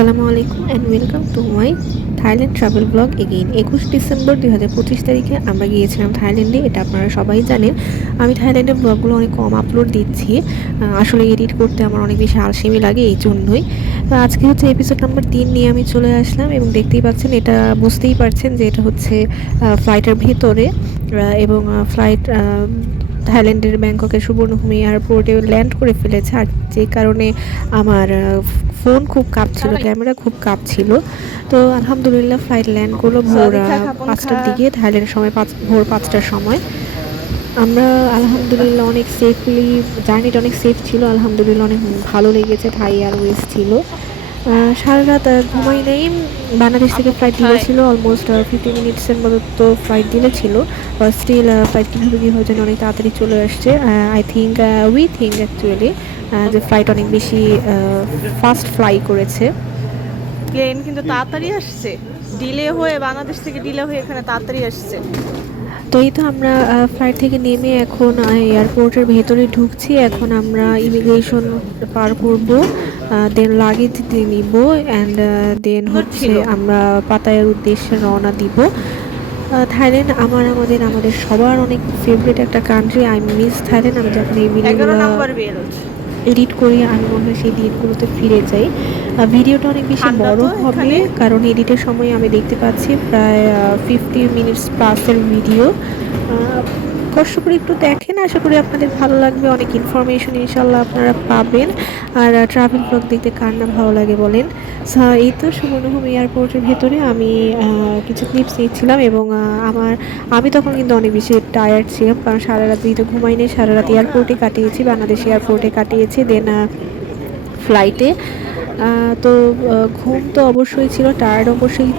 আসসালামু আলাইকুম and welcome to my Thailand travel blog again. 21 December 2025 তারিখে আমরা গিয়েছিলাম থাইল্যান্ডে। এটা আপনারা সবাই জানেন। আমি থাইল্যান্ডের ব্লগগুলো অনেক কম আপলোড দিচ্ছি, আসলে এডিট করতে আমার অনেক বেশি আলসেমি লাগে, এই জন্যই। আজকে হচ্ছে এপিসোড নাম্বার 3 নিয়ে আমি চলে আসলাম এবং দেখতেই পাচ্ছেন, এটা বুঝতেই পারছেন যে এটা হচ্ছে ফ্লাইটের ভেতরে এবং ফ্লাইট থাইল্যান্ডের ব্যাংককের সুবর্ণভূমি এয়ারপোর্টে ল্যান্ড করে ফেলেছে, আর যে কারণে আমার ফোন খুব কাঁপছিল, ক্যামেরা খুব কাঁপছিল। তো আলহামদুলিল্লাহ ফ্লাইট ল্যান্ড করলো ভোর 5টার দিকে, থাইল্যান্ডের সময় ভোর 5টার সময়। আমরা আলহামদুলিল্লাহ অনেক সেফলি, জার্নিটা অনেক সেফ ছিল, আলহামদুলিল্লাহ অনেক ভালো লেগেছে। থাই এয়ারওয়েজ ছিল। সারা রাত ঘুমাই নেই। বাংলাদেশ থেকে ফ্লাইট ডিলে ছিল অলমোস্ট 50 মিনিটসের মতো, তো ফ্লাইট ডিলে ছিল। স্টিল ফ্লাইট কীভাবে যেন অনেক তাড়াতাড়ি চলে আসছে। I think we think actually যে ফ্লাইট অনেক বেশি ফাস্ট ফ্লাই করেছে। প্লেন কিন্তু তাড়াতাড়ি আসছে, ডিলে হয়ে বাংলাদেশ থেকে ডিলে হয়ে এখানে তাড়াতাড়ি আসছে। তো এই তো আমরা ফ্লাইট থেকে নেমে এখন এয়ারপোর্টের ভেতরে ঢুকছি। এখন আমরা ইমিগ্রেশন পার করব, দেন লাগেজ দিয়ে নিব, অ্যান্ড দেন হচ্ছে আমরা পাতায়ার উদ্দেশ্যে রওনা দিব। থাইল্যান্ড আমাদের সবার অনেক ফেভারিট একটা কান্ট্রি। I miss Thailand. আমি যখন এই ভিডিওগুলো এডিট করি আমি মনে হয় সেই দিনগুলোতে ফিরে যাই। ভিডিওটা অনেক বেশি বড় হবে, কারণ এডিটের সময় আমি দেখতে পাচ্ছি প্রায় 50 মিনিটস প্লাসের ভিডিও। কষ্ট করে একটু দেখেন, আশা করি আপনাদের ভালো লাগবে। অনেক ইনফরমেশন ইনশাল্লাহ আপনারা পাবেন। আর ট্রাভেল ব্লগ দেখতে কার না ভালো লাগে বলেন। এই তো সুবর্ণভূমি এয়ারপোর্টের ভেতরে আমি কিছু ক্লিপস নিচ্ছিলাম এবং আমি তখন কিন্তু অনেক বেশি টায়ার্ড ছিলাম, কারণ সারা রাত তো ঘুমাইনি, সারা রাত এয়ারপোর্টে কাটিয়েছি, বাংলাদেশ এয়ারপোর্টে কাটিয়েছি, দেন ফ্লাইটে। তো ঘুম তো অবশ্যই ছিল, টায়ার্ড অবশ্যই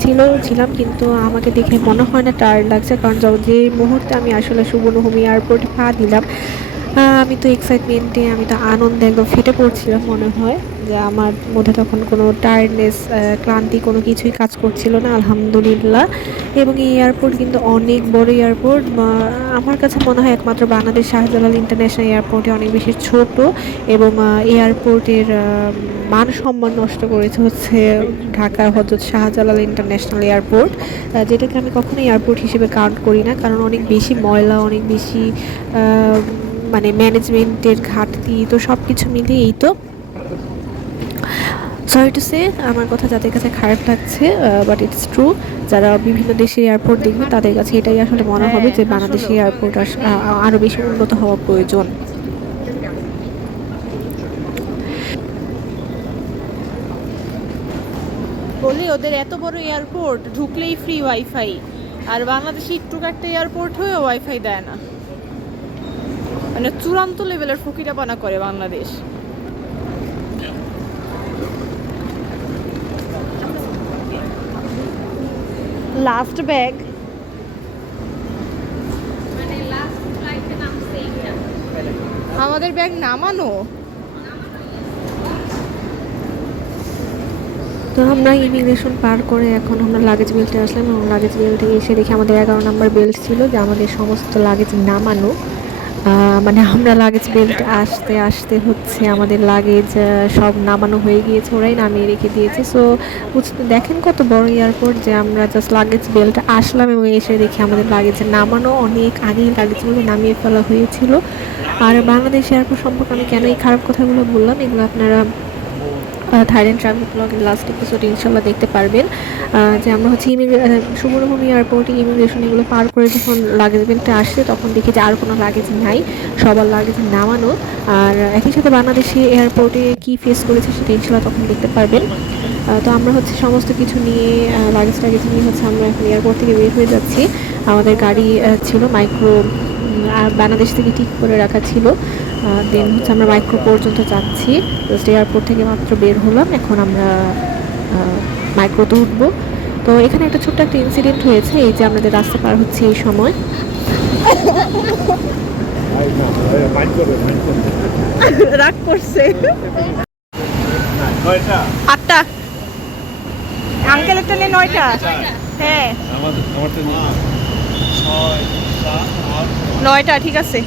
ছিলাম, কিন্তু আমাকে দেখে মনে হয় না টায়ার্ড লাগছে, কারণ যে মুহূর্তে আমি আসলে সুবর্ণভূমি এয়ারপোর্টে পা দিলাম, আমি তো এক্সাইটমেন্টে, আমি তো আনন্দে একদম ফেটে পড়ছিলাম। মনে হয় যে আমার মধ্যে তখন কোনো টায়ার্ডনেস, ক্লান্তি কোনো কিছুই কাজ করছিল না, আলহামদুলিল্লাহ। এবং এই এয়ারপোর্ট কিন্তু অনেক বড় এয়ারপোর্ট। আমার কাছে মনে হয় একমাত্র বাংলাদেশ শাহজালাল ইন্টারন্যাশনাল এয়ারপোর্টে অনেক বেশি ছোট, এবং এয়ারপোর্টের মান সম্মান নষ্ট করেছে হচ্ছে ঢাকার হযরত শাহজালাল ইন্টারন্যাশনাল এয়ারপোর্ট, যেটাকে আমি কখনো এয়ারপোর্ট হিসেবে কাউন্ট করি না, কারণ অনেক বেশি ময়লা, অনেক বেশি মানে ম্যানেজমেন্টের ঘাটতি, তো সব কিছু মিলিয়ে এই তো। সরি টু সে, আমার কথা যাদের কাছে খারাপ লাগছে, বাট ইটস ট্রু। যারা বিভিন্ন দেশের এয়ারপোর্ট দেখবে তাদের কাছে এটাই আসলে মনে হবে যে বাংলাদেশের এয়ারপোর্ট আরও বেশি উন্নত হওয়া প্রয়োজন। বলি ওদের এত বড় এয়ারপোর্ট, ঢুকলেই ফ্রি ওয়াইফাই, আর বাংলাদেশে একটু একটা এয়ারপোর্ট হয়ে ওয়াইফাই দেয় না, মানে চূড়ান্ত লেভেলের ফকিরাপানা করে বাংলাদেশ। লাস্ট ব্যাগ আমাদের ব্যাগ নামানো। তো আমরা ইমিগ্রেশন পার করে এখন আমরা লাগেজ বেল্টে আসলাম, এবং লাগেজ বেল্টে এসে দেখি আমাদের 11 নম্বর বেল্ট ছিল, যে আমাদের সমস্ত লাগেজ নামানো। মানে আমরা লাগেজ বেল্ট আসতে আসতে হচ্ছে আমাদের লাগেজ সব নামানো হয়ে গিয়েছে, ওরাই নামিয়ে রেখে দিয়েছে। সো দেখেন কত বড় এয়ারপোর্ট, যে আমরা জাস্ট লাগেজ বেল্ট আসলাম এবং এসে দেখি আমাদের লাগেজ নামানো, অনেক আগেই লাগেজগুলো নামিয়ে ফেলা হয়েছিল। আর বাংলাদেশ এয়ারপোর্ট সম্পর্কে আমি কেন এই খারাপ কথাগুলো বললাম, এগুলো আপনারা থাইল্যান্ড ট্রাভেল ব্লগের লাস্ট এপিসোডে ইনশাল্লাহ দেখতে পারবেন। যে আমরা হচ্ছে সুবর্ণভূমি এয়ারপোর্টে ইমিগ্রেশন এগুলো পার করে যখন লাগেজ বেল্টে আসছে, তখন দেখি যে আর কোনো লাগেজ নাই, সবার লাগেজ নামানো। আর একই সাথে বাংলাদেশি এয়ারপোর্টে কী ফেস করেছে সেটা ইনশাল্লাহ তখন দেখতে পারবেন। তো আমরা হচ্ছে সমস্ত কিছু নিয়ে, লাগেজ টাগেজ নিয়ে হচ্ছে আমরা এখন এয়ারপোর্ট থেকে বের হয়ে যাচ্ছি। আমাদের গাড়ি ছিল মাইক্রো, বাংলাদেশ থেকে ঠিক করে রাখা ছিল। দেন হচ্ছে আমরা মাইক্রো পর্যন্ত যাচ্ছি, জাস্ট এয়ারপোর্ট থেকে মাত্র বের হলাম, এখন আমরা মাইক্রোতে উঠবো। তো এখানে একটা ছোট্ট একটা ইনসিডেন্ট হয়েছে, এই যে আমাদের রাস্তা পার হচ্ছে এই সময়। রাগ করছে। 8টা আঙ্কেল একটা নেই, 9টা। হ্যাঁ 9টা ঠিক আছে।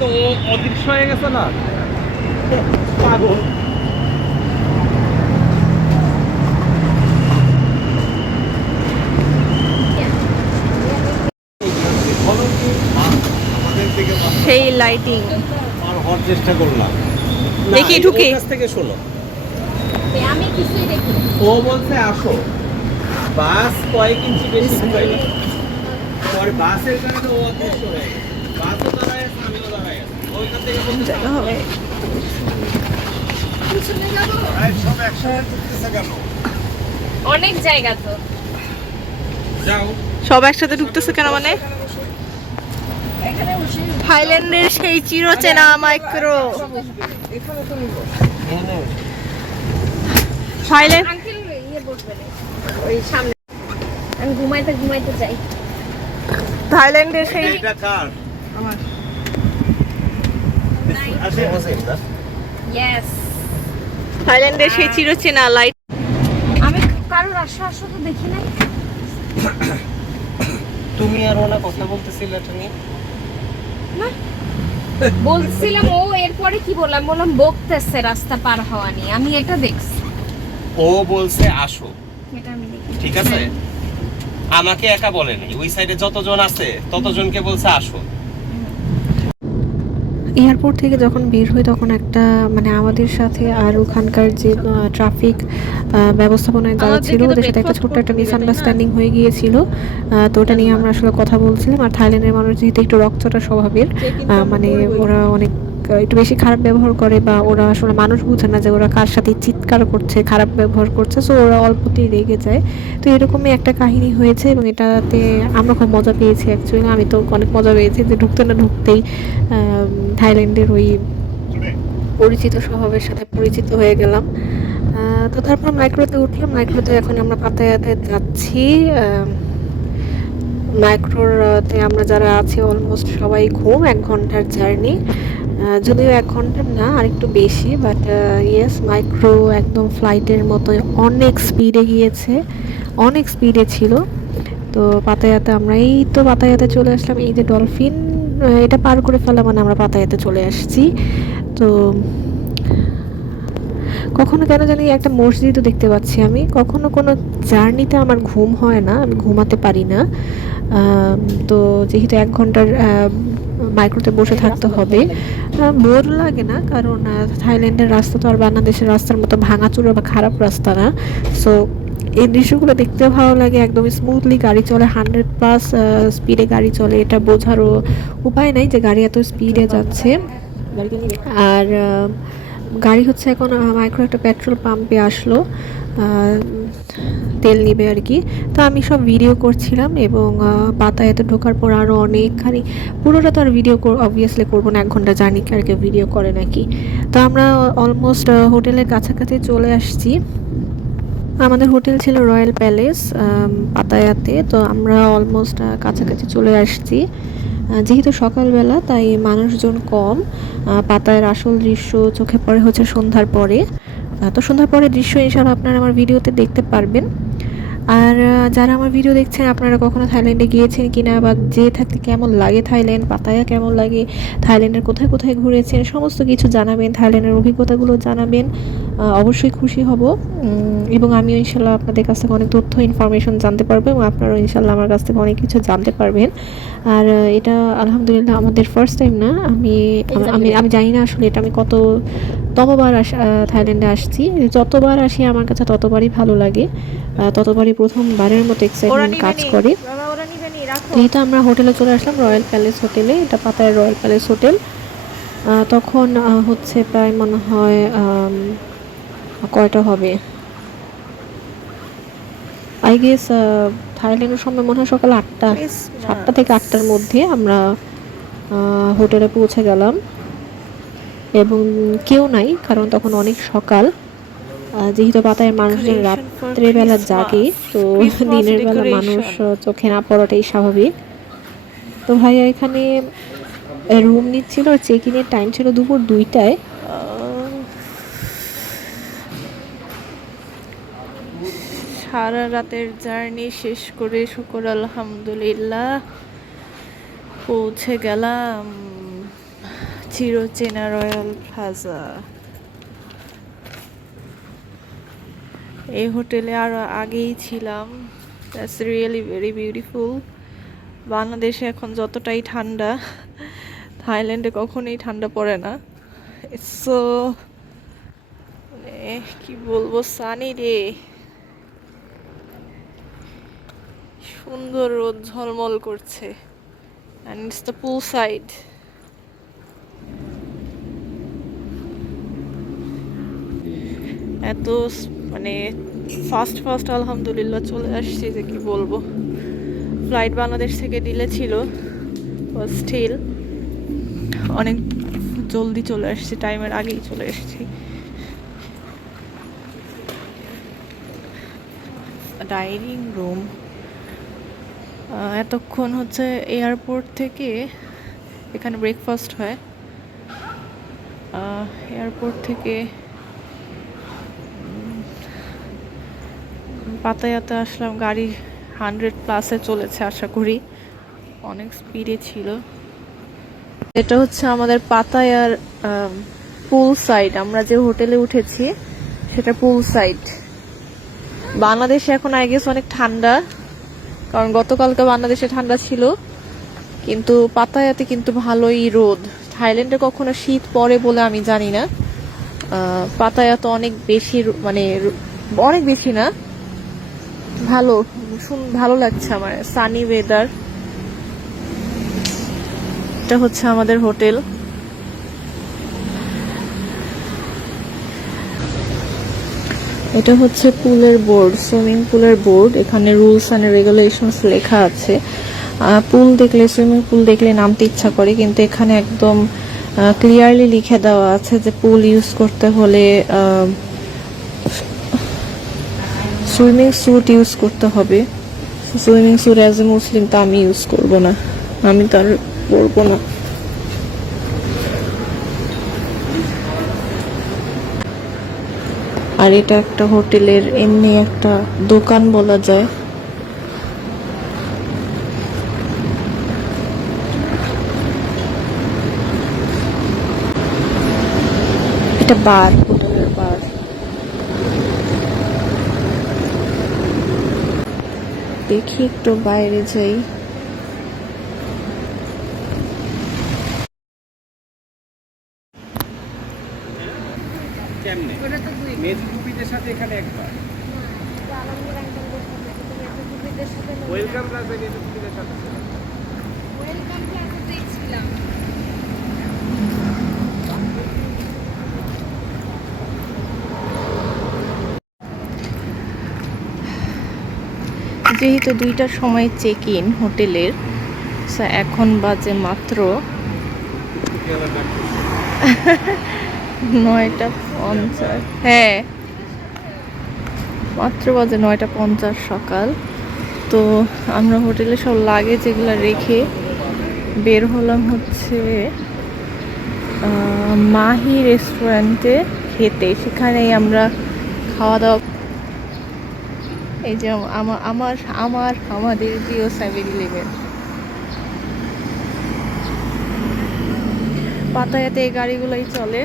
তো অদৃশ্য হয়ে গেছে না পাগল। লাইটিং। আর হওয়ার চেষ্টা করলাম না, দেখি এই ঢুকি। ওর কাছ থেকে শোনো, আমি কিছুই দেখি না। ও বলছে আসো, বাস কয়েক ইঞ্চি বেশি ঢুকাইলো, পরে বাসের কারণে ও অদৃশ্য হয়ে গেছে, বাসও দাঁড়ায় আছে, আমিও দাঁড়ায় আছি, ওইখান থেকে বলতে জায়গা হবে। সব একসাথে ঢুকতেছে কেন? অনেক জায়গা তো। যাও। সব একসাথে ঢুকতেছে কেন মানে? থাইল্যান্ডের সেই চিরচেনা মাইক্রো। থাইল্যান্ড আঙ্কেল ইয়ে বসবে না ওই সামনে। আমি ঘুমাইতে ঘুমাইতে চাই। থাইল্যান্ডের সেই এটা কার? আমার আসে বসে না। ইয়েস। থাইল্যান্ডের সেই চিরচেনা লাইট। আমি কারোর আসা আসা তো দেখি নাই। তুমি আর ওনা কথা বলতেছিলে এটা নিয়ে? বলছিলাম ও এরপরে কি বললাম বকতেছে রাস্তা পার হওয়া নিয়ে, আমি এটা দেখছি। ও বলছে আসো, এটা আমি দেখি। ঠিক আছে, আমাকে একা বলেনি, ওই সাইডে যতজন আছে ততজনকে বলছে আসো। এয়ারপোর্ট থেকে যখন বের হই তখন একটা মানে আমাদের সাথে আর ওখানকার যে ট্রাফিক ব্যবস্থাপনায় যারা আমাদেরকে ছিল তো ওদের সাথে একটা breakfast ছোট্ট একটা করতে দিবে, তাই না? মিসআন্ডারস্ট্যান্ডিং হয়ে গিয়েছিল। তো ওটা নিয়ে আমরা আসলে কথা বলছিলাম। আর থাইল্যান্ডের মানুষ যেহেতু একটু রকচটা স্বভাবের, মানে ওরা অনেক একটু বেশি খারাপ ব্যবহার করে, বা ওরা আসলে মানুষ বুঝে না যে ওরা কার সাথে চিৎকার করছে, খারাপ ব্যবহার করছে, সো ওরা অল্পতেই রেগে যায়। তো এরকমই একটা কাহিনী হয়েছে এবং এটাতে আমরা খুব মজা পেয়েছি অ্যাকচুয়ালি। আমি তো অনেক মজা পেয়েছি যে ঢুকতে না ঢুকতেই থাইল্যান্ডের ওই পরিচিত স্বভাবের সাথে পরিচিত হয়ে গেলাম। তো তারপর মাইক্রোতে উঠলাম। মাইক্রোতে এখন আমরা পাতায়াতে যাচ্ছি। মাইক্রোতে আমরা যারা আছি অলমোস্ট সবাই ঘুম, 1 ঘন্টার জার্নি, যদিও 1 ঘন্টার না আর একটু বেশি, বাট ইয়েস মাইক্রো একদম ফ্লাইটের মতো অনেক স্পিডে গিয়েছে, অনেক স্পিডে ছিল। তো পাতায়াতে আমরা এই তো পাতায়াতে চলে আসলাম। এই যে ডলফিন, এটা পার করে ফেলা মানে আমরা পাতায়াতে চলে আসছি। তো কখনো কেন জানি একটা মসজিদও দেখতে পাচ্ছি আমি। কখনো কোনো জার্নিতে আমার ঘুম হয় না, আমি ঘুমাতে পারি না। তো যেহেতু 1 ঘন্টার মাইক্রোতে বসে থাকতে হবে, বোর লাগে না, কারণ থাইল্যান্ডের রাস্তা তো আর বাংলাদেশের রাস্তার মতো ভাঙাচোরা বা খারাপ রাস্তা না। সো এই দৃশ্যগুলো দেখতে ভালো লাগে। একদম স্মুথলি গাড়ি চলে, 100+ স্পিডে গাড়ি চলে, এটা বোঝারও উপায় নাই যে গাড়ি এত স্পিডে যাচ্ছে। আর গাড়ি হচ্ছে এখন মাইক্রো একটা পেট্রোল পাম্পে আসলো, তেল নিবে আর কি। তো আমি সব ভিডিও করছিলাম এবং পাতায়াতে ঢোকার পর আরও অনেকখানি, পুরোটা তো আর ভিডিও অবভিয়াসলি করবো না, 1 ঘন্টা জার্নি আর কেউ ভিডিও করে নাকি। তো আমরা অলমোস্ট হোটেলের কাছাকাছি চলে আসছি। আমাদের হোটেল ছিল রয়্যাল প্যালেস পাতায়াতে। তো আমরা অলমোস্ট কাছাকাছি চলে আসছি। যেহেতু সকালবেলা তাই মানুষজন কম। পাতায়ের আসল দৃশ্য চোখে পড়ে হচ্ছে সন্ধ্যার পরে। তো সন্ধ্যার পরে দৃশ্য ইনশাআল্লাহ আপনারা আমার ভিডিওতে দেখতে পারবেন। আর যারা আমার ভিডিও দেখছেন আপনারা কখনো থাইল্যান্ডে গিয়েছেন কিনা, বা যেয়ে থাকতে কেমন লাগে থাইল্যান্ড, পাতায়া কেমন লাগে, থাইল্যান্ডের কোথায় কোথায় ঘুরেছেন, সমস্ত কিছু জানাবেন, থাইল্যান্ডের অভিজ্ঞতাগুলো জানাবেন। অবশ্যই খুশি হব। এবং আমিও ইনশাল্লাহ আপনাদের কাছ থেকে অনেক তথ্য ইনফরমেশন জানতে পারবো এবং আপনারাও ইনশাল্লাহ আমার কাছ থেকে অনেক কিছু জানতে পারবেন। আর এটা আলহামদুলিল্লাহ আমাদের ফার্স্ট টাইম না। আমি আমি আমি জানি না আসলে এটা আমি কতবার থাইল্যান্ডে আসছি। যতবার আসি আমার কাছে ততবারই ভালো লাগে, ততবারই প্রথমবারের মতো এক্সাইটমেন্ট কাজ করে। যেহেতু আমরা হোটেলে চলে আসলাম, রয়্যাল প্যালেস হোটেলে, এটা পাতায় রয়্যাল প্যালেস হোটেল। তখন হচ্ছে প্রায় মনে হয় কয়টা হবে, আই গেস থাইল্যান্ডের সময় মনে হয় সকাল 8টা, 7টা থেকে 8টার মধ্যে আমরা হোটেলে পৌঁছে গেলাম। এবং কেউ নাই, কারণ তখন অনেক সকাল। যেহেতু পাতায় মানুষজন রাত্রেবেলা জাগে, তো দিনের বেলা মানুষ চোখে না পড়াটাই স্বাভাবিক। তো ভাইয়া এখানে রুম নিচ্ছিল, আর চেক ইনের টাইম ছিল দুপুর 2টায়। সারা রাতের জার্নি শেষ করে শুকর আলহামদুলিল্লাহ পৌঁছে গেলাম চিরচেনা রয়্যাল প্লাজা। এই হোটেলে আরো আগেই ছিলাম। That's really very beautiful. বাংলাদেশে এখন যতটাই ঠান্ডা, থাইল্যান্ডে কখনোই ঠান্ডা পড়ে না। সো মানে কি বলবো, সানি ডে, সুন্দর রোদ ঝলমল করছে, and it's the pool side. এত মানে ফাস্ট ফাস্ট আলহামদুলিল্লাহ চলে আসছি যে কি বলবো। ফ্লাইট বাংলাদেশ থেকে ডিলে ছিল, স্টিল অনেক জলদি চলে আসছি, টাইমের আগেই চলে এসেছি। ডাইনিং রুম, এতক্ষণ হচ্ছে এয়ারপোর্ট থেকে এখানে ব্রেকফাস্ট হয়। এয়ারপোর্ট থেকে পাতায়াতে আসলাম, গাড়ি 100+ চলেছে আশা করি, অনেক স্পিডে ছিল। এটা হচ্ছে আমাদের পাতায়ার পুল সাইড, আমরা যে হোটেলে উঠেছি সেটা পুল সাইড। বাংলাদেশে এখন আই গেস অনেক ঠান্ডা, কারণ গতকালকে বাংলাদেশে ঠান্ডা ছিল, কিন্তু পাতায়াতে কিন্তু ভালোই রোদ। থাইল্যান্ডে কখনো শীত পড়ে বলে আমি জানি না, পাতায়াতে অনেক বেশি মানে অনেক বেশি না, ভালো ভালো লাগছে আমার, সানি ওয়েদার। এটা হচ্ছে আমাদের হোটেল। এটা হচ্ছে পুলের বোর্ড, সুইমিং পুলের বোর্ড। এখানে রুলস অ্যান্ড রেগুলেশনস লেখা আছে। পুল দেখলে, সুইমিং পুল দেখলে নামতে ইচ্ছা করে, কিন্তু এখানে একদম ক্লিয়ারলি লিখে দেওয়া আছে যে পুল ইউজ করতে হলে সুইমিং স্যুট ইউজ করতে হবে। সুইমিং স্যুট অ্যাজ এ মুসলিম তো আমি ইউজ করব না, আমি তো আর পরবো না। আর এটা একটা হোটেলের এমনি একটা দোকান বলা যায়। এটা বার, হোটেলের বার। দেখি একটু বাইরে যাই। কেমনে মেজুপিদের সাথে এখানে একবার ওয়েলকাম প্লাজা মেজুপিদের সাথে ছিল। ওয়েলকাম প্লাজাতেই ছিলাম। যেহেতু 2টার সময় চেক ইন হোটেলের, এখন বাজে মাত্র 9:50। হ্যাঁ, মাত্র বাজে 9:50 সকাল। তো আমরা হোটেলে সব লাগেজ এগুলো রেখে বের হলাম হচ্ছে মাহি রেস্টুরেন্টে খেতে। সেখানেই আমরা খাওয়া দাওয়া। এই যে আমাদের প্রিয় 7-Eleven। পাতায়াতে এই গাড়িগুলোই চলে।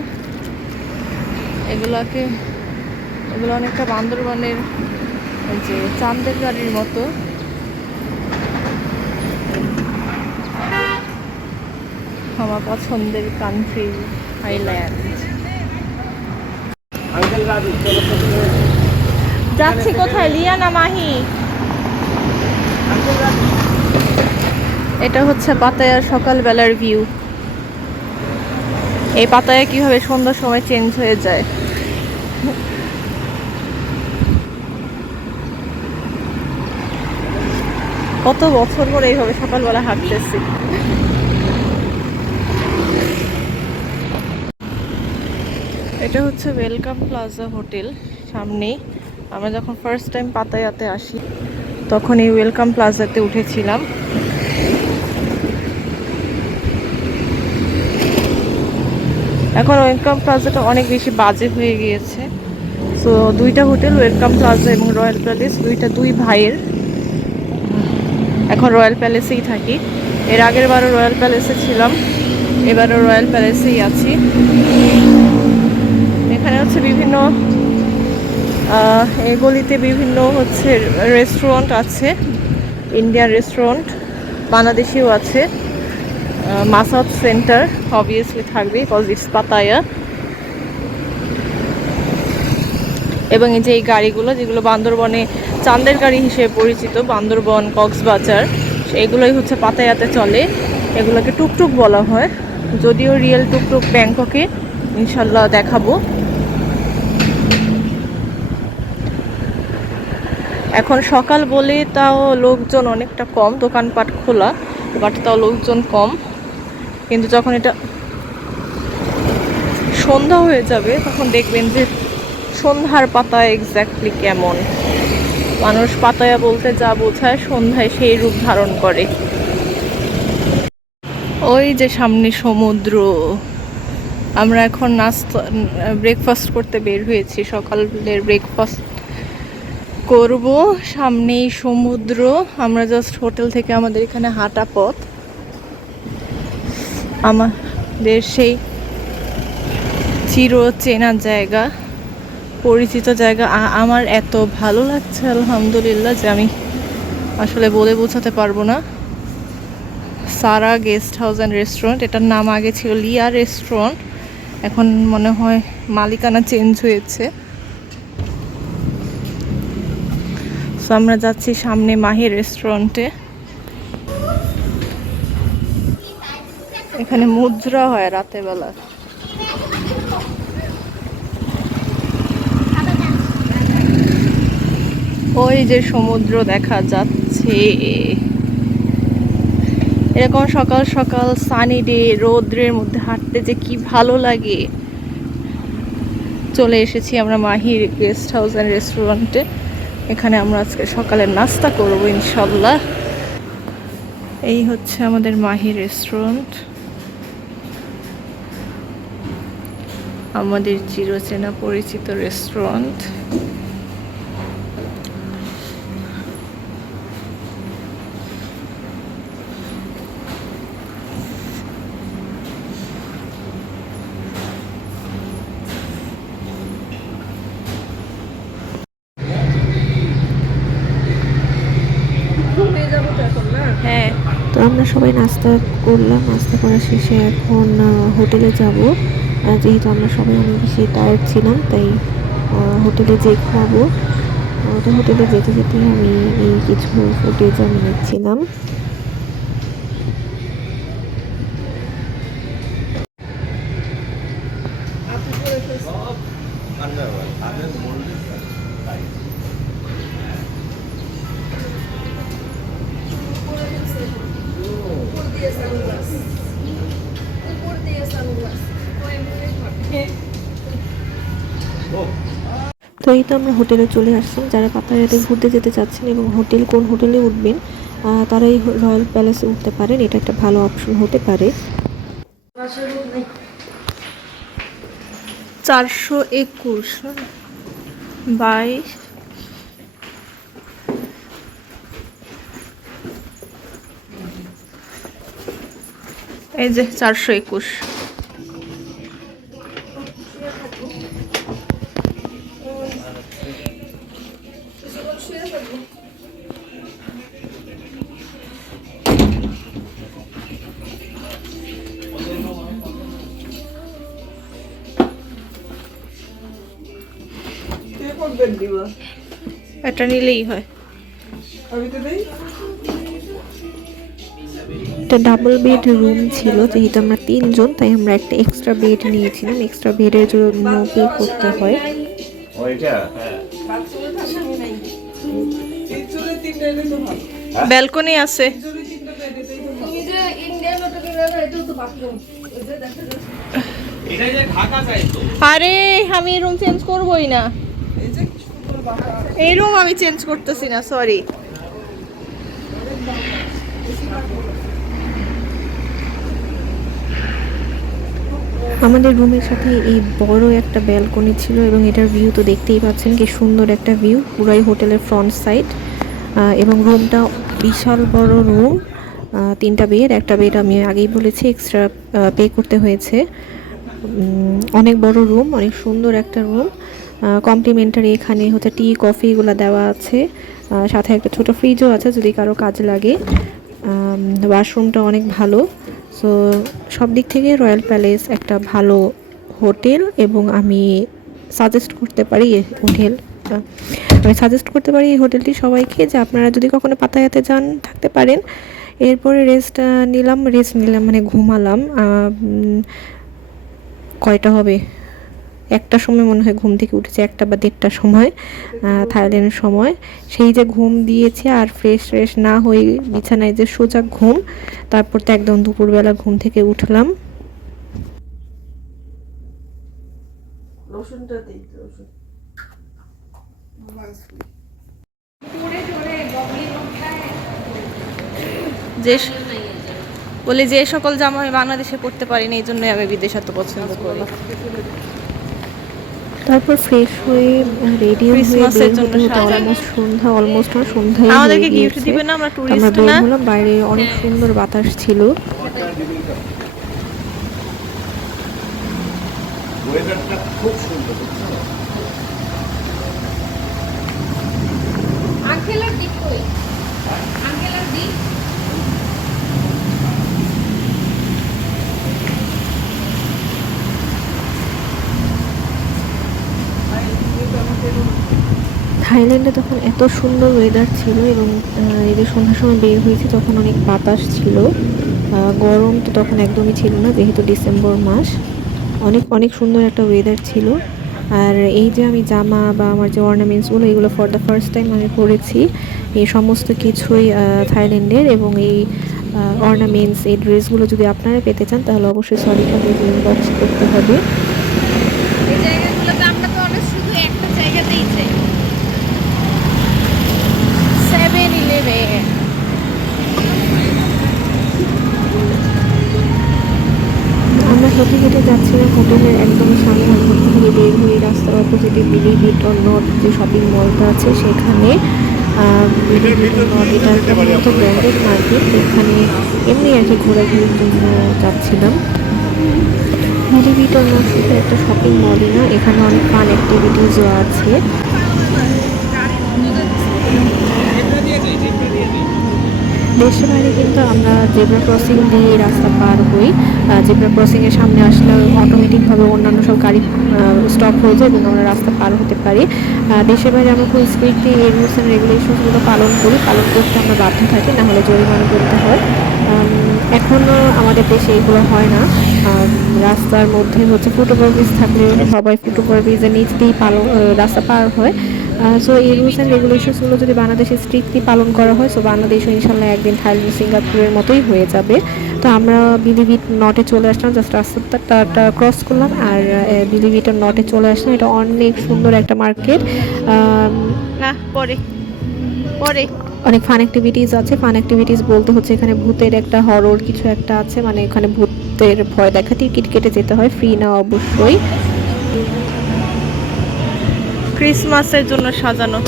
এগুলো অনেকটা বান্দরবানের ওই যে চান্দের গাড়ির মতো। আমার পছন্দের কান্ট্রি থাইল্যান্ড। আঙ্কেল রাজু চলো যাচ্ছি কোথায়, লিয়া না মাহি? আঙ্কেল রাজু। এটা হচ্ছে পাতায়ার সকালবেলার ভিউ। এই পাতায়া কিভাবে সন্ধ্যার সময় চেঞ্জ হয়ে যায়। কত বছর পরে এইভাবে সকালবেলা হাঁটতেছি। এটা হচ্ছে ওয়েলকাম প্লাজা হোটেল সামনেই। আমরা যখন ফার্স্ট টাইম পাতায়াতে আসি তখন এই ওয়েলকাম প্লাজাতে উঠেছিলাম। এখন ওয়েলকাম প্লাজাটা অনেক বেশি বাজে হয়ে গিয়েছে। সো 2টা হোটেল, ওয়েলকাম প্লাজা এবং রয়্যাল প্যালেস, দুই ভাইয়ের। এখন রয়্যাল প্যালেসেই থাকি। এর আগের বারও রয়্যাল প্যালেসে ছিলাম, এবারও রয়্যাল প্যালেসেই আছি। এখানে হচ্ছে বিভিন্ন এই গলিতে বিভিন্ন হচ্ছে রেস্টুরেন্ট আছে, ইন্ডিয়ান রেস্টুরেন্ট, বাংলাদেশিও আছে। মাসাজ সেন্টার অবভিয়াসলি থাকবে, বিকজ ইটস পাতায়া। এবং এই যে এই গাড়িগুলো যেগুলো বান্দরবনে চাঁদের গাড়ি হিসেবে পরিচিত, বান্দরবন কক্সবাজার, এগুলোই হচ্ছে পাতায়াতে চলে। এগুলোকে টুকটুক বলা হয়, যদিও রিয়েল টুকটুক ব্যাংককে ইনশাল্লাহ দেখাবো। এখন সকাল বলে তাও লোকজন অনেকটা কম, দোকানপাট খোলা, বাট তাও লোকজন কম। কিন্তু যখন এটা সন্ধ্যা হয়ে যাবে তখন দেখবেন যে সন্ধ্যার পাতায় এক্স্যাক্টলি কেমন। মানুষ পাতায়া বলতে যা বোঝায় সন্ধ্যায় সেই রূপ ধারণ করে। ওই যে সামনে সমুদ্র। আমরা এখন ব্রেকফাস্ট করতে বের হয়েছি, সকালের ব্রেকফাস্ট করব। সামনেই সমুদ্র। আমরা জাস্ট হোটেল থেকে আমাদের এখানে হাঁটা পথ, আমাদের সেই চির চেনা জায়গা, পরিচিত জায়গা। আমার এত ভালো লাগছে আলহামদুলিল্লাহ যে আমি আসলে বলে বোঝাতে পারবো না। সারা গেস্ট হাউস অ্যান্ড রেস্টুরেন্ট, এটার নাম আগে ছিল লিয়া রেস্টুরেন্ট, এখন মনে হয় মালিকানা চেঞ্জ হয়েছে। সো আমরা যাচ্ছি সামনে মাহি রেস্টুরেন্টে। এখানে মুদ্রা হয় রাতে বেলা। ওই যে সমুদ্র দেখা যাচ্ছে। এরকম সকাল সকাল সানি ডে, রৌদ্রের মধ্যে হাঁটতে যে কি ভালো লাগে। চলে এসেছি আমরা মাহির গেস্ট হাউস অ্যান্ড রেস্টুরেন্টে। এখানে আমরা আজকে সকালের নাস্তা করব ইনশাল্লাহ। এই হচ্ছে আমাদের মাহি রেস্টুরেন্ট, আমাদের চিরচেনা পরিচিত রেস্টুরেন্ট। হ্যাঁ, তো আমরা সবাই নাস্তা করলাম, নাস্তা করা শেষে এখন হোটেলে যাব। যেহেতু আমরা সবাই অনেক বেশি টায়ার্ড ছিলাম, তাই হোটেলে যেয়ে খাবো। তো হোটেলে যেতে যেতে আমি এই কিছু ফুটেজ আমি নিচ্ছিলাম। তো এই তো আমরা হোটেলে চলে আসছি। যারা পাতায়াতে ঘুরতে যেতে চাচ্ছেন এবং কোন হোটেলে উঠবেন, তারাই রয়্যাল প্যালেসে উঠতে পারেন। এটা একটা ভালো অপশন হতে পারে। 421 বাই এই যে 421। এটা নিলেই হয়। একটা ডাবল বেড রুম ছিল, যেহেতু আমরা 3 জন, তাই আমরা একটা এক্সট্রা বেড নিয়েছিলাম। এক্সট্রা বেডের জন্য পে করতে হয়। ব্যালকনি আছে। আরে আমি রুম চেঞ্জ করবই না, এই রুম আমি চেঞ্জ করতেছি না, সরি। আমাদের রুমের সাথে এই বড় একটা ব্যালকনি ছিল এবং এটার ভিউ তো দেখতেই পাচ্ছেন কি সুন্দর একটা ভিউ, পুরাই হোটেলের ফ্রন্ট সাইড। এবং রুমটা বিশাল বড় রুম, 3টা বেড, একটা বেড আমি আগেই বলেছি এক্সট্রা পে করতে হয়েছে। অনেক বড় রুম, অনেক সুন্দর একটা রুম। কমপ্লিমেন্টারি এখানে হচ্ছে টি কফি এগুলো দেওয়া আছে, সাথে একটা ছোট ফ্রিজও আছে যদি কারো কাজে লাগে। ওয়াশরুমটা অনেক ভালো। সো সব দিক থেকে রয়্যাল প্যালেস একটা ভালো হোটেল, এবং আমি সাজেস্ট করতে পারি এই হোটেলটা। আমি সাজেস্ট করতে পারি এই হোটেলটি সবাইকে, যে আপনারা যদি কখনো পাতায়াতে যান থাকতে পারেন। এরপরে রেস্ট নিলাম মানে ঘুমালাম। কয়টা হবে, একটা সময় মনে হয় ঘুম থেকে উঠেছে, 1টা বা 1:30টার সময়, থাইল্যান্ডের সময়। সেই যে ঘুম দিয়েছে আর ফ্রেশ না হয়ে বিছানায় যে সোজা ঘুম, তারপর তো একদম দুপুরবেলা ঘুম থেকে উঠলাম। যে বলে যে সকল জামা আমি বাংলাদেশে পড়তে পারি না, এই জন্যই আমি বিদেশ এত পছন্দ করি। তারপর ফ্রেশ হয়ে রেডি হয়ে ক্রিসমাসের বের জন্য হতে হতে সাজানো। অলমোস্ট সন্ধ্যায় হয়ে আমাদেরকে গিফট গিয়েছে। দিবে না, আমরা আমরা টুরিস্ট বের না। হলাম, বাইরে অনেক সুন্দর বাতাস ছিল। ওয়েদারটা খুব সুন্দর, বুঝছো? আঙ্কেলের দিক কই? আঙ্কেলের দিক থাইল্যান্ডে তখন এত সুন্দর ওয়েদার ছিল, এবং এই যে সন্ধ্যার সময় বের হয়েছি তখন অনেক বাতাস ছিল। গরম তো তখন একদমই ছিল না, যেহেতু ডিসেম্বর মাস। অনেক সুন্দর একটা ওয়েদার ছিল। আর এই যে আমি জামা বা আমার যে অর্নামেন্টসগুলো, এগুলো ফর দ্য ফার্স্ট টাইম আমি পরেছি। এই সমস্ত কিছুই থাইল্যান্ডের, এবং এই অর্নামেন্টস, এই ড্রেসগুলো যদি আপনারা পেতে চান তাহলে অবশ্যই সলিটা ইনবক্স করতে হবে। এই জায়গাগুলোতে আমরা তো অনেক শুধু একটা জায়গাতেই যাই। 7-Eleven। আমরা হেঁটে হেঁটে যাচ্ছিলাম হোটেলের একদমই সামনে। আমি হোটেল থেকে বের হয়ে রাস্তার অপোজিটে বিলিভ ইট অর নট যে শপিং মলটা আছে সেখানে, বিলিভ ইট অর নট এটা একটা মূলত ব্র্যান্ডেড মার্কেট। এখানে এমনি আর কি ঘোরাঘুরির জন্য যাচ্ছিলাম। বিলিভ ইট অর নট শুধু একটা শপিং মলই না, এখানে অনেক ফান অ্যাক্টিভিটিসও আছে। দেশের বাইরে কিন্তু আমরা জেব্রা ক্রসিং দিয়ে রাস্তা পার হই। জেব্রা ক্রসিংয়ের সামনে আসলে অটোমেটিকভাবে অন্যান্য সব গাড়ি স্টপ হয়ে যায় এবং আমরা রাস্তা পার হতে পারি। দেশের বাইরে আমরা খুব স্ট্রিক্টলি এই রুলস অ্যান্ড রেগুলেশনসগুলো পালন করতে আমরা বাধ্য থাকি, না হলে জরিমানা করতে হয়। এখনও আমাদের দেশে এগুলো হয় না। রাস্তার মধ্যে হচ্ছে ফুটওভারব্রিজ থাকলে সবাই ফুটওভারব্রিজের নিচ দিয়েই রাস্তা পার হয়। সো এই রুলস অ্যান্ড রেগুলেশনসগুলো যদি বাংলাদেশে স্ট্রিক্টলি পালন করা হয়, সো বাংলাদেশও ইনশাল্লাহ একদিন থাইল্যান্ড সিঙ্গাপুরের মতোই হয়ে যাবে। তো আমরা বিলিভ ইট নটে চলে আসলাম, জাস্ট রাস্তাটা ক্রস করলাম আর বিলিভ ইট নটে চলে আসলাম। এটা অনেক সুন্দর একটা মার্কেট। না, পরে অনেক ফান অ্যাক্টিভিটিস আছে। ফান অ্যাক্টিভিটিস বলতে হচ্ছে এখানে ভূতের একটা হরর কিছু একটা আছে, মানে এখানে ভূতের ভয় দেখা টিকিট কেটে যেতে হয়, ফ্রি না অবশ্যই। ক্রিসমাসের জন্য সাজানো।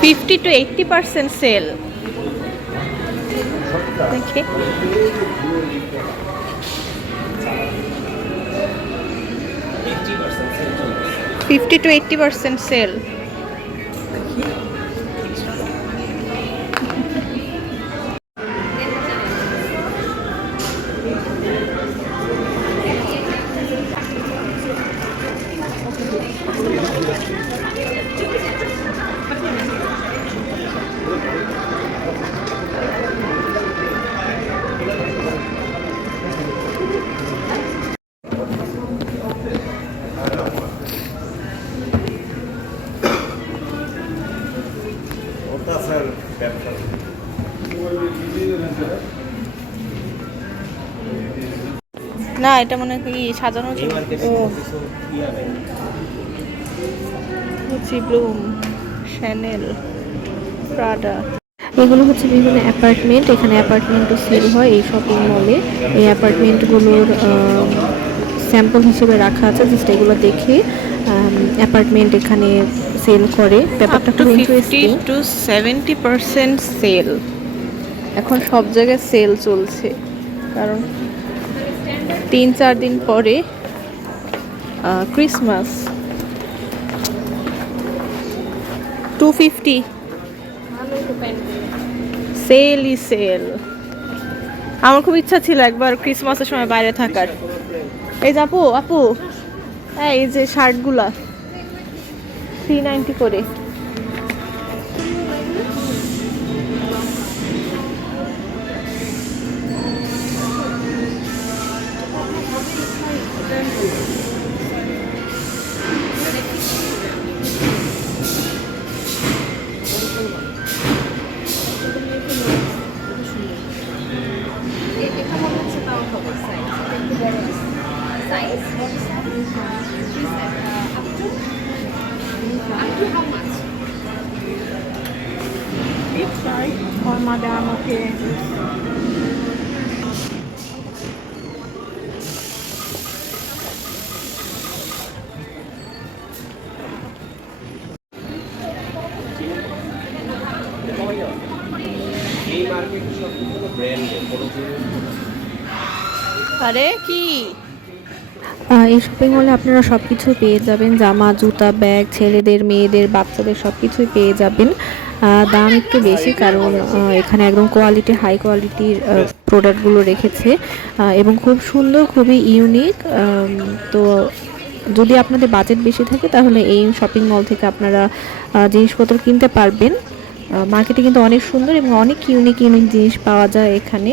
$50 to 80% সেল। দেখি $50 to 80% সেল। ওটা স্যার ব্যবসা। না, এটা মনে হয় কি সাজানো এই মার্কেটে কিছু ইয়ারে গুচি, ব্লুম, শ্যানেল, প্রাডা। এগুলো হচ্ছে বিভিন্ন অ্যাপার্টমেন্ট। এখানে অ্যাপার্টমেন্টও সেল হয় এই শপিং মলে। এই অ্যাপার্টমেন্টগুলোর স্যাম্পল হিসেবে রাখা আছে, জাস্ট এগুলো দেখে অ্যাপার্টমেন্ট এখানে সেল করে। ব্যাপারটা up to খুব 50 ইন্টারেস্টিং। to 70% sell. এখন সব জায়গায় সেল চলছে, কারণ 3-4 দিন পরে ক্রিসমাস। 250 সেলই সেল। আমার খুব ইচ্ছা ছিল একবার ক্রিসমাসের সময় বাইরে থাকার। এই যে আপু আপু, এই যে শার্টগুলা 390 করে। এটা মনে হচ্ছে তাও হবে সাইজ, একটু বড় আছে সাইজ, বড় size up to how much? और madame के এই মার্কেট সবগুলো ব্র্যান্ডে বড় अरे की এই শপিং মলে আপনারা সব কিছু পেয়ে যাবেন, জামা জুতা ব্যাগ, ছেলেদের মেয়েদের বাচ্চাদের সব কিছুই পেয়ে যাবেন। দাম একটু বেশি কারণ এখানে একদম কোয়ালিটি হাই কোয়ালিটির প্রোডাক্টগুলো রেখেছে এবং খুব সুন্দর, খুবই ইউনিক। তো যদি আপনাদের বাজেট বেশি থাকে তাহলে এই শপিং মল থেকে আপনারা জিনিসপত্র কিনতে পারবেন। মার্কেটে কিন্তু অনেক সুন্দর এবং অনেক ইউনিক ইউনিক জিনিস পাওয়া যায় এখানে।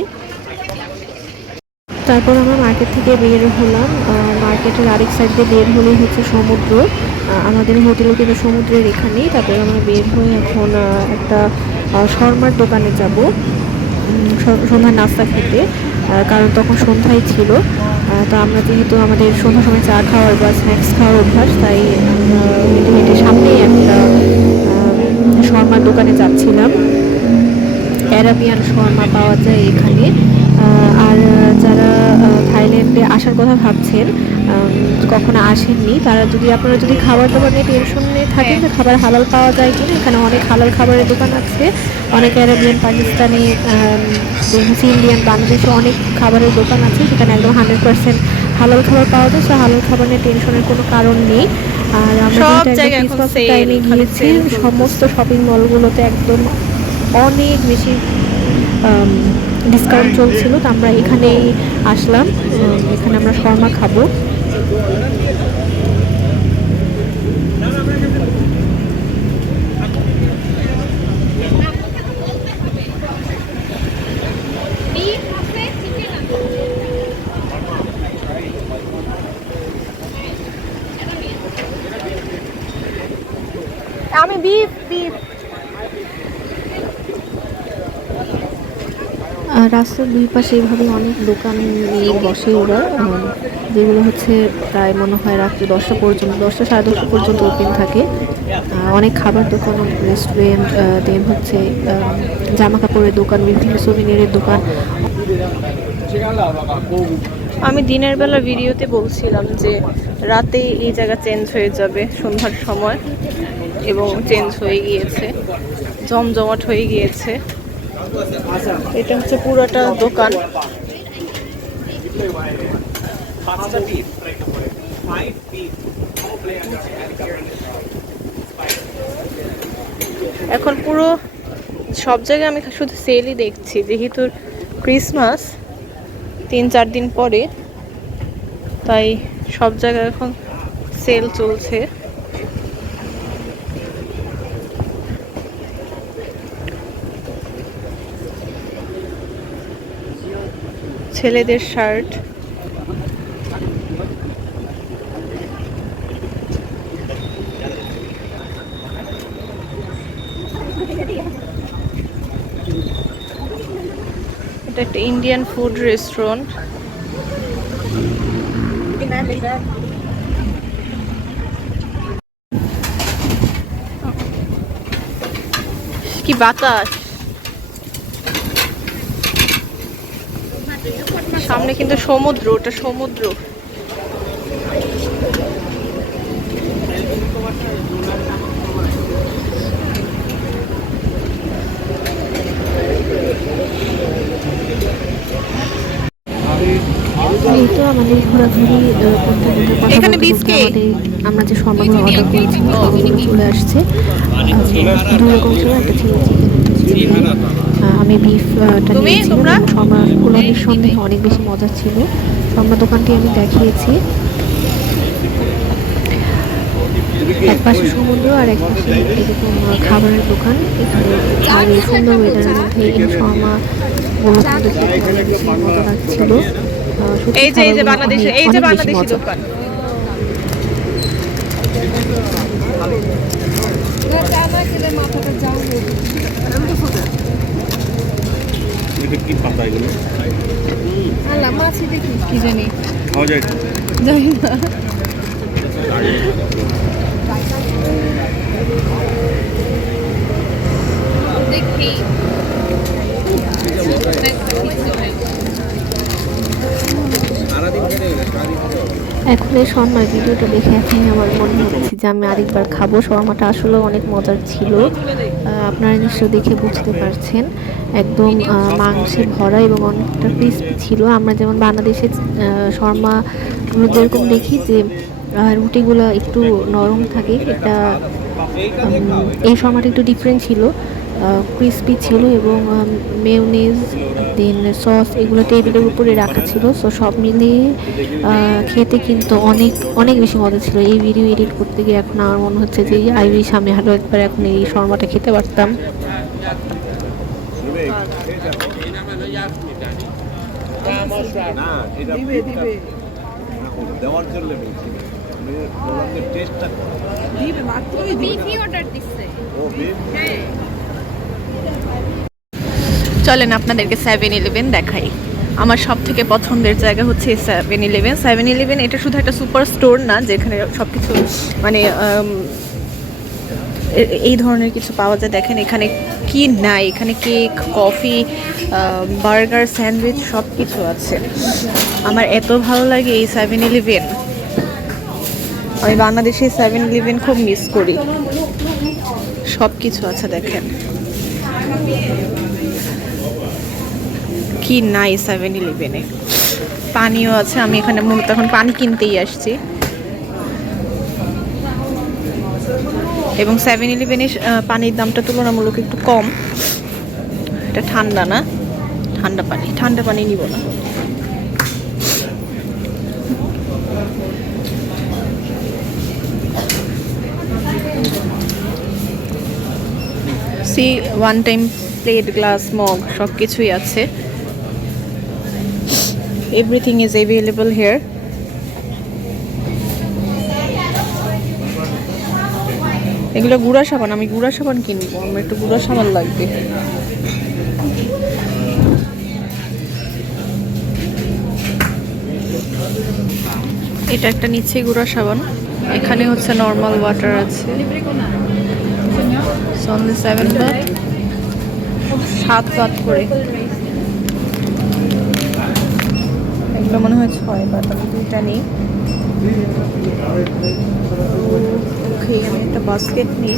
তারপর আমরা মার্কেট থেকে বের হলাম। মার্কেটের আরেক সাইড দিয়ে বের হলেই হচ্ছে সমুদ্র। আমাদের হোটেলও কিন্তু সমুদ্রের এখানেই। তারপরে আমরা বের হয়ে এখন একটা শর্মার দোকানে যাব সন্ধ্যার নাস্তা খেতে, কারণ তখন সন্ধ্যায় ছিল। তো আমরা যেহেতু আমাদের সন্ধ্যার সময় চা খাওয়ার বা স্ন্যাক্স খাওয়ার অভ্যাস, তাই আমরা হেঁটে হেঁটে সামনেই একটা শর্মার দোকানে যাচ্ছিলাম। অ্যারাবিয়ান শর্মা পাওয়া যায় এখানে। আর যারা থাইল্যান্ডে আসার কথা ভাবছেন, কখনো আসেননি, তারা আপনারা যদি খাবার দাবার নিয়ে টেনশন নিয়ে থাকেন যে খাবার হালাল পাওয়া যায় কিনা, এখানে অনেক হালাল খাবারের দোকান আছে। অনেক অ্যারাবিয়ান, পাকিস্তানি, ইন্ডিয়ান, বাংলাদেশে অনেক খাবারের দোকান আছে সেখানে একদম 100% হালাল খাবার পাওয়া যায়। সো হালাল খাবার নিয়ে টেনশনের কোনো কারণ নেই। আর আমরা সব যেহেতু জায়গায় একদম এখন ক্রিসমাস টাইমে sale, গিয়েছি, খালি sale সমস্ত শপিং মলগুলোতে একদম অনেক বেশি ডিসকাউন্ট চলছিল। তো আমরা এখানেই আসলাম, এখানে আমরা শর্মা খাবো। বিফ আছে, চিকেন আছে। আমি বিফ বিফ রাস্তার দুই পাশে এইভাবে অনেক দোকান নিয়ে বসে ওরা, যেগুলো হচ্ছে প্রায় মনে হয় রাত্রি 10টা পর্যন্ত, 10টা সাড়ে 10টা পর্যন্ত ওপেন থাকে। অনেক খাবার দোকান, রেস্টুরেন্ট, দেন হচ্ছে জামা কাপড়ের দোকান, বিভিন্ন সোভিনিরের দোকান। আমি দিনের বেলা ভিডিওতে বলছিলাম যে রাতে এই জায়গা চেঞ্জ হয়ে যাবে সন্ধ্যার সময়, এবং চেঞ্জ হয়ে গিয়েছে, জমজমাট হয়ে গিয়েছে। এটা হচ্ছে পুরোটা দোকান। এখন পুরো সব জায়গায় আমি শুধু সেলই দেখছি, যেহেতু ক্রিসমাস 3-4 দিন পরে, তাই সব জায়গায় এখন সেল চলছে। ছেলেদের শার্ট, এটা একটা ইন্ডিয়ান ফুড রেস্টুরেন্ট। কি বাতাস! সামনে কিন্তু সমুদ্র, ওটা সমুদ্র। এই তো আমাদের ঘোরাঘুরি করতে করতে কথা এখানে বলতে বলতে biscuit। আমরা যে শর্মাগুলো অর্ডার করেছি সবগুলো চলে আসছে। দুই রকম ছিল, একটা ছিল চিকেন, আমি বিফটা তুমি নিয়েছিলাম তোমরা এবং শর্মাগুলো নিঃসন্দেহে অনেক বেশি মজা ছিল। শর্মা দোকানটি আমি দেখিয়েছি, এক পাশে সমুদ্র আর এক পাশে এরকম খাবারের দোকান। এখানে আর এই সুন্দর ওয়েদারের মধ্যে এই শর্মা গুলো কিন্তু খেতে অনেক বেশি মজা লাগছিল। সত্যি এই যে খাবারগুলো বাংলাদেশি, অনেক এই যে অনেক বেশি বাংলাদেশি মজা। দোকান। এটা কি পাতা এগুলো? আল্লাহ মাছি দেখি কি জানি খাওয়া যায়? জানি না। দেখি এখন এই শর্মার ভিডিওটা দেখে এখন আমার মনে হচ্ছে যে আমি আরেকবার খাবো। শর্মাটা আসলে অনেক মজার ছিল, আপনারা নিশ্চয়ই দেখে বুঝতে পারছেন। একদম মাংসে ভরা এবং অনেকটা ক্রিস্পি ছিল। আমরা যেমন বাংলাদেশে শর্মাগুলো যেরকম দেখি যে রুটিগুলো একটু নরম থাকে, এটা এই শর্মাটা একটু ডিফারেন্ট ছিল, ক্রিস্পি ছিল এবং মেয়োনিজ দেন সস এগুলো টেবিলের উপরে রাখা ছিল। সো সব মিলিয়ে খেতে কিন্তু অনেক অনেক বেশি মজা ছিল। এই ভিডিও এডিট করতে গিয়ে এখন আমার মনে হচ্ছে যে আই উইশ আমি আরও একবার এখন এই শর্মাটা খেতে পারতাম। না, এটা দেওয়ার জন্য বলছি, টেস্টটা বিফি অর্ডার দিচ্ছে। হ্যাঁ চলেন আপনাদেরকে 7-Eleven দেখাই। আমার সব থেকে পছন্দের জায়গা হচ্ছে 7-Eleven। 7-Eleven এটা শুধু একটা সুপার স্টোর না যেখানে সব কিছু মানে এই ধরনের কিছু পাওয়া যায়। দেখেন এখানে কি নাই, এখানে কেক, কফি, বার্গার, স্যান্ডউইচ সব কিছু আছে। আমার এত ভালো লাগে এই 7-Eleven। আমি বাংলাদেশে 7-Eleven খুব মিস করি। সব কিছু আছে দেখেন, কি নাই 7-Eleven-এ। পানিও আছে, আমি এখানে মূলত এখন পানি কিনতেই আসছি। এবং 7-Eleven-এর পানির দামটা তুলনামূলক একটু কম। এটা ঠান্ডা না, ঠান্ডা পানি নিব না। See one time plate, glass, mug সব কিছুই আছে। Everything is available here. এগুলো গুঁড়া সাবান, আমি গুঁড়া সাবান কিনবো, আমার একটু গুঁড়া সাবান লাগবে। এটা একটা নিচে গুঁড়া সাবান, এখানে হচ্ছে নর্মাল ওয়াটার আছে। অনলি 7 বাট, 7 বাট করে। এগুলো মনে হয় 6 বাট, আমি দুইটা নিই। ওকে, আমি একটা বাস্কেট নিই।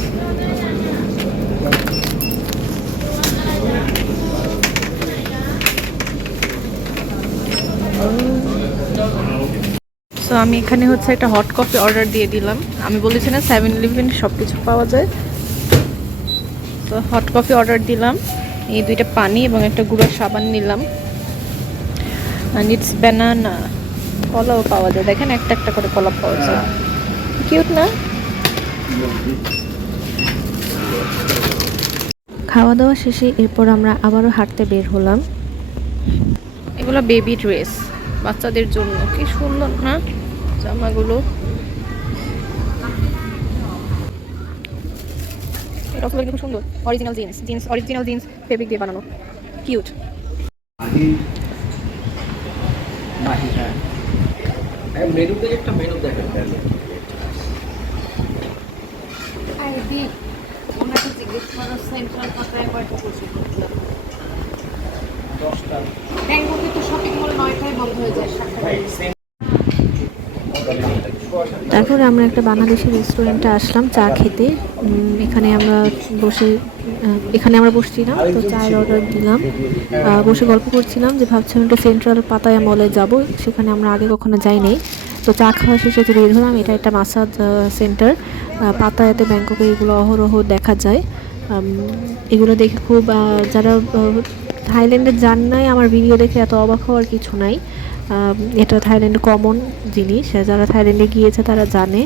সো আমি এখানে হচ্ছে একটা হট কফি অর্ডার দিয়ে দিলাম। আমি বলেছি না 7-Eleven সব কিছু পাওয়া যায়, তো হট কফি অর্ডার দিলাম। এই দুইটা পানি এবং একটা গুঁড়ো সাবান নিলাম। And it's banana. কলাও পাওয়া যায়, দেখেন একটা একটা করে কলা পাওয়া যায়, কিউট না? খাওয়া দাওয়া শেষে এরপর আমরা আবারও হাঁটতে বের হলাম। এগুলো বেবি ড্রেস, বাচ্চাদের জন্য। কি সুন্দর না জামাগুলো। এটা খুব সুন্দর। অরিজিনাল জিন্স ফেব্রিক দিয়ে বানানো, কিউট। মেনু থেকে একটা মেনু দেখেন। আর দি ওনাকে জিজ্ঞেস করো সেন্ট্রাল কোথায় কয়টা পৌঁছে করতে। 10টা। ব্যাংককে তো শপিং মল 9টায় বন্ধ হয়ে যায়, 7টায়। তারপরে আমরা একটা বাংলাদেশি রেস্টুরেন্টে আসলাম চা খেতে। এখানে আমরা বসছিলাম, তো চায়ের অর্ডার দিলাম। বসে গল্প করছিলাম যে ভাবছিলাম একটা সেন্ট্রাল পাতায়া মলে যাব, সেখানে আমরা আগে কখনো যাইনি। তো চা খাওয়া শেষে যে বের হলাম, এটা একটা মাসাজ সেন্টার পাতায়াতে, ব্যাংককে এগুলো অহরহ দেখা যায়। এগুলো দেখে খুব যারা থাইল্যান্ডে যান নাই, আমার ভিডিও দেখে এত অবাক হওয়ার কিছু নাই। এটা থাইল্যান্ডে কমন জিনিস, যারা থাইল্যান্ডে গিয়েছে তারা জানে।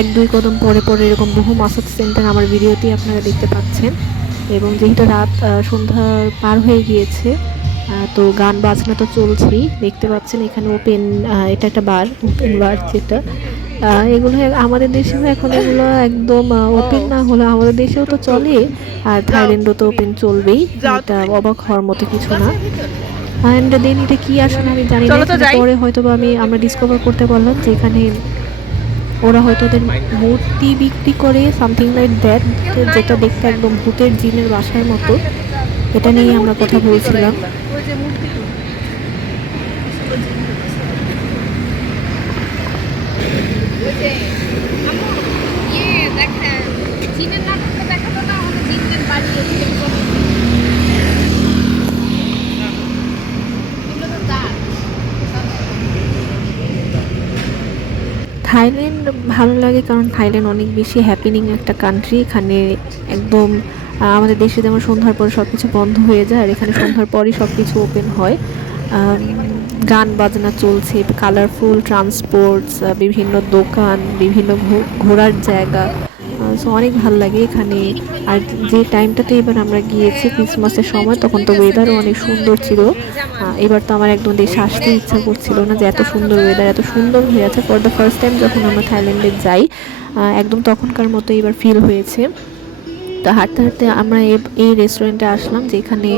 1-2 কদম পরে পরে এরকম বহু মাসাজ সেন্টার আমার ভিডিওতেই আপনারা দেখতে পাচ্ছেন। এবং যেহেতু রাত সন্ধ্যা পার হয়ে গিয়েছে, তো গান বাজনা তো চলছেই, দেখতে পাচ্ছেন এখানে ওপেন, এটা একটা ওপেন বার যেটা এগুলো আমাদের দেশেও এখন এগুলো একদম ওপেন না হলে আমাদের দেশেও তো চলে, আর থাইল্যান্ডও তো ওপেন চলবেই, এটা অবাক হওয়ার মতো কিছু না। অ্যান্ড দেন এটা কি আসলে আমি জানি না, পরে হয়তো আমরা ডিসকভার করতে পারলাম যে এখানে ওরা হয়তো ওদের মূর্তি বিক্রি করে, সামথিং লাইক দ্যাট, যেটা দেখতে একদম ভূতের জিনের বাসার মতো। এটা নিয়ে আমরা কথা বলছিলাম। দেখেন জিনের নাটকটা দেখাতো না, আমাদের জিনের বাড়িয়ে থাইল্যান্ড ভালো লাগে কারণ থাইল্যান্ড অনেক বেশি হ্যাপিনিং একটা কান্ট্রি। এখানে একদম আমাদের দেশে যেমন সন্ধ্যার পর সব কিছু বন্ধ হয়ে যায়, আর এখানে সন্ধ্যার পরই সব কিছু ওপেন হয়। গান বাজনা চলছে, কালারফুল ট্রান্সপোর্টস, বিভিন্ন দোকান, বিভিন্ন ঘোরার জায়গা। সো অনেক ভালো লাগে এখানে। আর যে টাইমটাতে এবার আমরা গিয়েছি ক্রিসমাসের সময়, তখন তো ওয়েদারও অনেক সুন্দর ছিল। এবার তো আমার একদম দেশে আসতে ইচ্ছা করছিল না, যে এত সুন্দর ওয়েদার, এত সুন্দর হয়ে আছে। ফর দ্য ফার্স্ট টাইম যখন আমরা থাইল্যান্ডে যাই, একদম তখনকার মতো এবার ফিল হয়েছে। তো হাঁটতে হাঁটতে আমরা এই রেস্টুরেন্টে আসলাম, যেখানে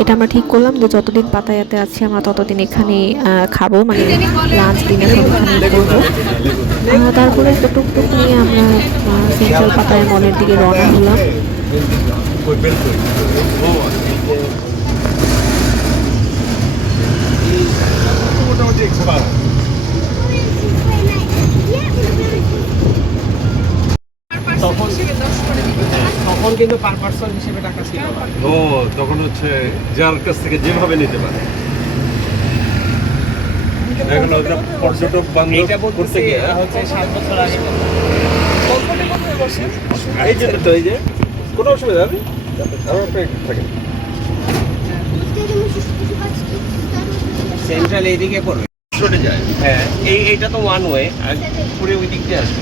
এটা আমরা ঠিক করলাম যে যতদিন পাতায়াতে আছি আমরা ততদিন এখানে খাবো, মানে লাঞ্চ ডিনার সব এখানে করবো। তারপরে একটা টুকটুক নিয়ে আমরা সেন্ট্রাল পাতায়া মলের দিকে রওনা হলাম। তখন কিন্তু পার পার্সন হিসেবে টাকা ছিল না। ও তখন হচ্ছে যার কাছ থেকে যেভাবে নিতে পারে। এখন ওটা পর্যটক বান্ধব এটা করতে বলতে গিয়ে হচ্ছে 7 বছর আগে। এই যে তো এই যে কোনো অসুবিধা নেই, আমার একটু থাকে। সেন্ট্রাল এইদিকে পড়বে, সরে যায়। হ্যাঁ এইটা তো ওয়ান ওয়ে, আর পুরো ওই দিক দিয়ে আসবে।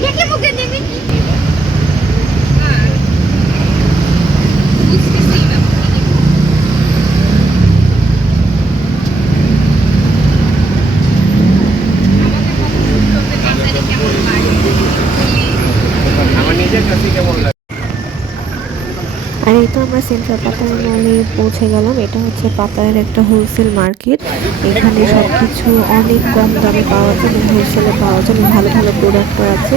আমার নিজের কাছে কেমন লাগে। আর এই তো আমরা সেন্ট্রাল পাতায়া মলে পৌঁছে গেলাম। এটা হচ্ছে পাতায়ার একটা হোলসেল মার্কেট। এখানে সব কিছু অনেক কম দামে পাওয়া যায় এবং হোলসেলে পাওয়া যায়, এবং ভালো ভালো প্রোডাক্টও আছে।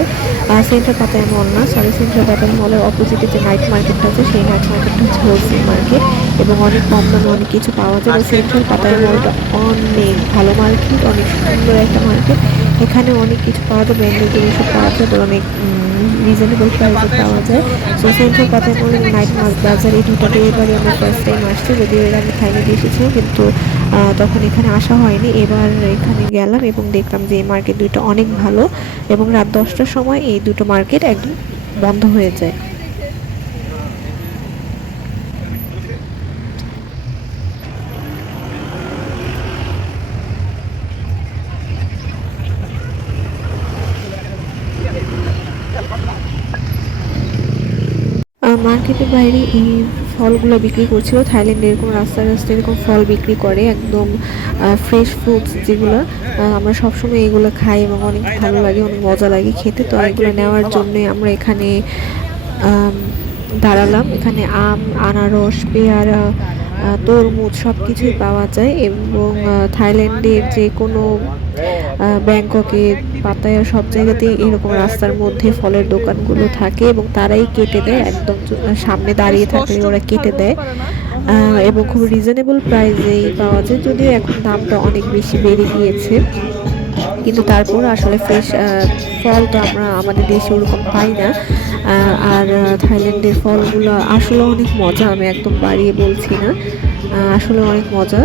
সেন্ট্রাল পাতায়া মল না, সরি, সেন্ট্রাল পাতায়া মলের অপোজিটে যে নাইট মার্কেটটা আছে, সেই নাইট মার্কেটটা হচ্ছে হোলসেল মার্কেট, এবং অনেক কম দামে অনেক কিছু পাওয়া যায়। সেন্ট্রাল পাতায়া মলটা অনেক ভালো মার্কেট, অনেক সুন্দর একটা মার্কেট। এখানে অনেক কিছু পাওয়া যায়, ব্র্যান্ডেড জিনিসও পাওয়া যায়, এবং অনেক রিজনেবল প্রাইসে পাওয়া যায়। সো সেন্ট্রাল পাতায়া মল এবং নাইট বাজার, এই দুটাতে এবারে আমরা ফার্স্ট টাইম আসছি, যদিও এর আগে থাইল্যান্ডে এসেছিলাম, কিন্তু তখন এখানে আসা হয়নি। এবার এখানে গেলাম এবং দেখলাম যে এই মার্কেট দুটো অনেক ভালো, এবং রাত 10টার সময় এই দুটো মার্কেট একদম বন্ধ হয়ে যায়। মার্কেটের বাইরে এই ফলগুলো বিক্রি করছিল। থাইল্যান্ডে এরকম রাস্তায় রাস্তায় এরকম ফল বিক্রি করে, একদম ফ্রেশ ফ্রুটস, যেগুলো আমরা সবসময় এগুলো খাই এবং অনেক ভালো লাগে, অনেক মজা লাগে খেতে। তো এগুলো নেওয়ার জন্যে আমরা এখানে দাঁড়ালাম। এখানে আম, আনারস, পেয়ারা, তরমুজ সব কিছুই পাওয়া যায়। এবং থাইল্যান্ডের যে কোনো ব্যাংককে, পাতায়া, সব জায়গাতেই এরকম রাস্তার মধ্যে ফলের দোকানগুলো থাকে, এবং তারাই কেটে দেয়, একদম সামনে দাঁড়িয়ে থাকলে ওরা কেটে দেয়, এবং খুব রিজনেবল প্রাইসেই পাওয়া যায়। যদিও এখন দামটা অনেক বেশি বেড়ে গিয়েছে, কিন্তু তারপর আসলে ফ্রেশ ফল তো আমরা আমাদের দেশে ওরকম পাই না। আর থাইল্যান্ডের ফলগুলো আসলে অনেক মজা, আমি একদম বাড়িয়ে বলছি না, আসলে অনেক মজা।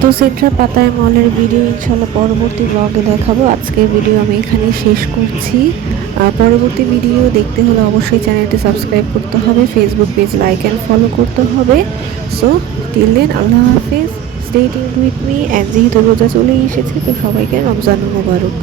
তো সেন্ট্রা পাতায় মলের ভিডিও ইনশাল্লাহ পরবর্তী ব্লগে দেখাবো। আজকের ভিডিও আমি এখানেই শেষ করছি। পরবর্তী ভিডিও দেখতে হলে অবশ্যই চ্যানেলটি সাবস্ক্রাইব করতে হবে, Facebook page like and follow করতে হবে। সো টিল দেন আল্লাহ হাফেজ, stay tuned with me. And যেহেতু রোজা চলেই এসেছে তো সবাইকে রমজানুল মোবারক।